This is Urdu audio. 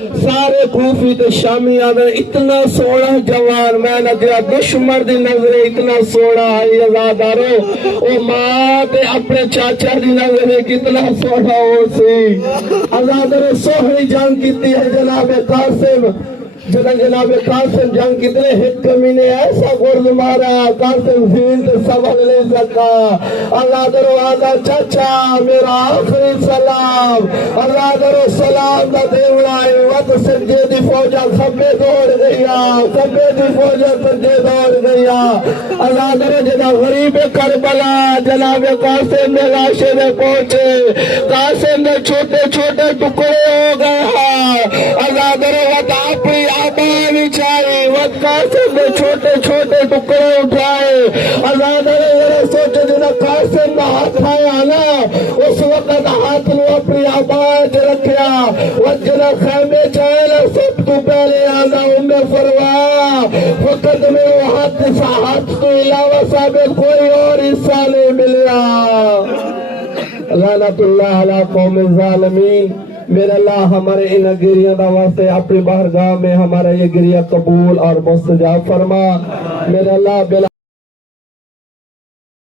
سارے کوفی تے شامی آدھے اتنا سوڑا جوان میں نہ دیا دشمن دی نظرے اتنا سوڑا آئی ازادارو او ماں تے اپنے چاچا دی نظرے کتنا سوڑا ہو سی ازادارو سوہری جنگ کیتی ہے جناب قاسم جناب قاسم جنگ کتنے ہٹ کمینے ایسا گرد مارا قاسم زین تے سبق لے سکا اللہ درو آدھا چچا میرا آخری سلام اللہ درو سلام دا دیوڑائی وقت سجے دی فوجہ سبے دوڑ گیا سبے دی فوجہ سجے دوڑ گیا اللہ درو جنا غریب کربلا جناب قاسم میں لاشے میں پہنچے قاسم میں چھوٹے چھوٹے ٹکڑے ہو گئے اللہ درو وقت اپنی آبانی چاہی وقت قاسم نے چھوٹے چھوٹے ٹکڑے اٹھائے آزاد ہے سوچے جنہ قاسم نے ہاتھ آیا نا اس وقت ہاتھ نے اپنی آباد رکھیا وقت جنہ خیمے چاہے نا سب تو پہلے آزا فروا فقط میں وہ ہاتھ تو علاوہ ثابت کوئی اور حصہ نہیں ملیا لعنت اللہ علی قوم الظالمین میرے اللہ ہمارے ان گریہ دا واسطے اپنی بارگاہ میں ہمارا یہ گریہ قبول اور مستجاب فرما میرے اللہ